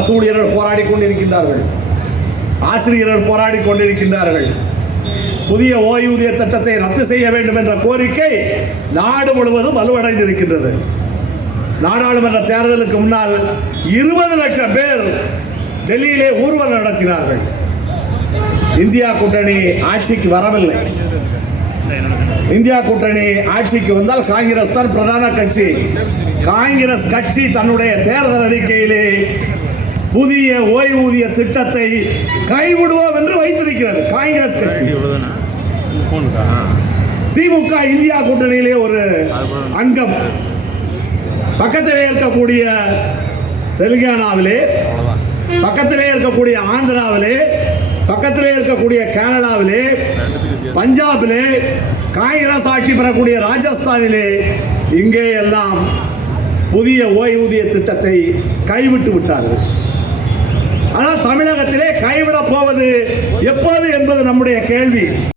அரசு ஊழியர்கள் போராடி கொண்டிருக்கின்றார்கள், ஆசிரியர்கள் போராடி கொண்டிருக்கின்றார்கள். புதிய ஓய்வூதிய திட்டத்தை ரத்து செய்ய வேண்டும் என்ற கோரிக்கை நாடு முழுவதும் வலுவடைந்திருக்கின்றது. நாடாளுமன்ற தேர்தலுக்கு முன்னால் 20 லட்சம் பேர் டெல்லியிலே ஊர்வலம் நடத்தினார்கள். இந்தியா கூட்டணி ஆட்சிக்கு வரவில்லை. இந்தியா கூட்டணி ஆட்சிக்கு வந்தால் காங்கிரஸ் தான் பிரதான கட்சி. காங்கிரஸ் கட்சி தன்னுடைய தேர்தல் அறிக்கையிலே புதிய ஓய்வூதிய திட்டத்தை கைவிடுவோம் என்று வைத்திருக்கிறது காங்கிரஸ் கட்சி. திமுக இந்தியா கூட்டணியிலே ஒரு அங்கம். பக்கத்திலே இருக்கக்கூடிய தெலுங்கானாவிலே, பக்கத்திலே இருக்கக்கூடிய ஆந்திராவிலே, பக்கத்திலே இருக்கக்கூடிய கேரளாவிலே, பஞ்சாபிலே, காங்கிரஸ் ஆட்சி பெறக்கூடிய ராஜஸ்தானிலே, இங்கே எல்லாம் புதிய ஓய்வூதிய திட்டத்தை கைவிட்டு விட்டார்கள். ஆனால் தமிழகத்திலே கைவிடப் போவது எப்போது என்பது நம்முடைய கேள்வி.